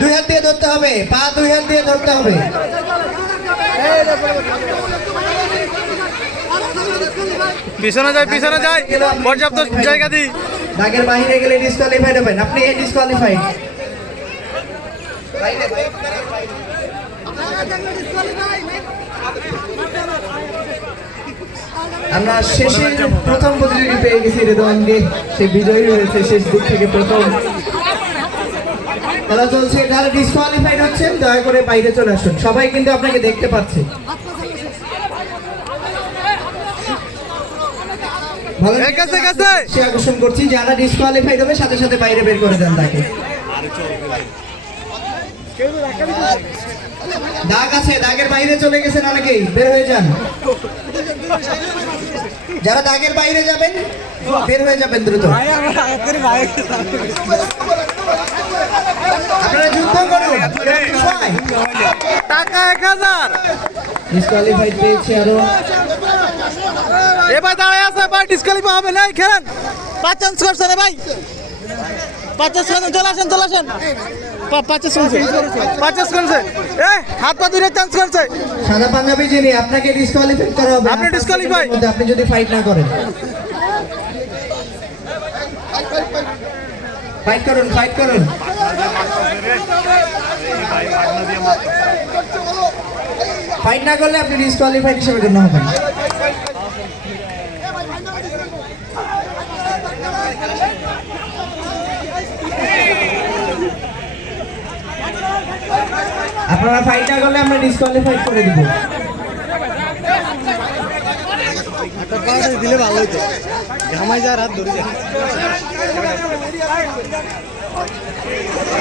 দুই হাত দিয়ে ধরতে হবে, পা দুই হাত দিয়ে ধরতে হবে। পিছনে যায় পর্যাপ্ত জায়গা দিই। দাগের বাইরে গেলে ডিসকোয়ালিফাইড হবেন, আপনি ডিসকোয়ালিফাইড। আমরা শেষে প্রথম প্রতিযোগী পেয়ে গেছি রেদওয়ানকে, সে বিজয়ী হয়েছে শেষ দিক থেকে প্রথম। খেলা চলছে, যারা ডিসকোয়ালিফাইড হচ্ছেন দয়া করে বাইরে চলে আসুন, সবাই কিন্তু আপনাকে দেখতে পাচ্ছে। আকর্ষণ করছি, যারা ডিসকোয়ালিফাইড হবে সাথে সাথে বাইরে বের করে দেন তাকে। দাগ আছে, দাগের বাইরে চলে গেছেন অনেকেই, বের হয়ে যান। যারা দাগের বাইরে যাবেন বের হয়ে যাবেন দ্রুত। আপনারা যুদ্ধ করুন। টাকা 1000 ডিসকোয়ালিফাইড পেয়েছে আরো। এবার দাঁড়ায় আছে ভাই, ডিসকোয়ালিফাই হবে না। খেলেন 5 চান্স করছে রে ভাই, 5 চান্স চলে আসেন 5 চান্স করছে। হাত পা ধরে চান্স করছে। সাদা পাঞ্জাবি যিনি, আপনাকে ডিসকোয়ালিফাই করা হবে। আপনি ডিসকোয়ালিফাই, আপনি যদি ফাইট না করেন। ফাইট করুন। ফাইট না করলে আপনি ডিসকোয়ালিফাইড হিসেবে গণ্য হবেন। আপনারা ফাইট না করলে আমরা ডিসকোয়ালিফাইড করে দিব। দিলে ভালো হইতো, ঘামাই যায় রাত ধরে যায়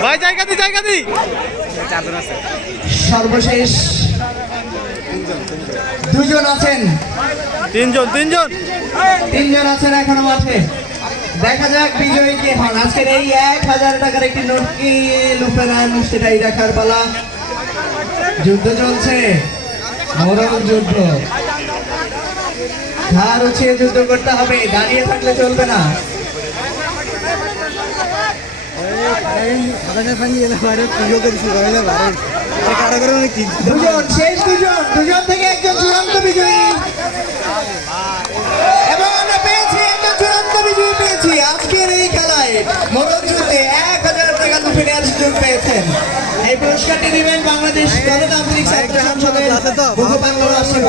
ভাই। জায়গা দি সর্বশেষ দুজন আছেন, তিনজন আছেন এখনো মাঠে। দেখা যাক বিজয়ী কে হন। আজকের এই 1000 টাকার একটি নোট কি লুফে নেন সেটাই দেখার পালা। যুদ্ধ চলছে, মরণ যুদ্ধ। ধার উঠিয়ে যুদ্ধ করতে হবে, দাঁড়িয়ে থাকলে চলবে না। দুজন থেকে একজন চূড়ান্ত বিজয়ী, এবং আমরা পেয়েছি একজন চূড়ান্ত বিজয়ী পেয়েছি আজকের এই খেলায়। মরণ যুদ্ধে 1000 টাকা লুফে নেওয়ার সুযোগ পেয়েছেন। এই পুরস্কারটি দিবেন বাংলাদেশ গণতান্ত্রিক ছাত্র সংসদের মুখপাত্র।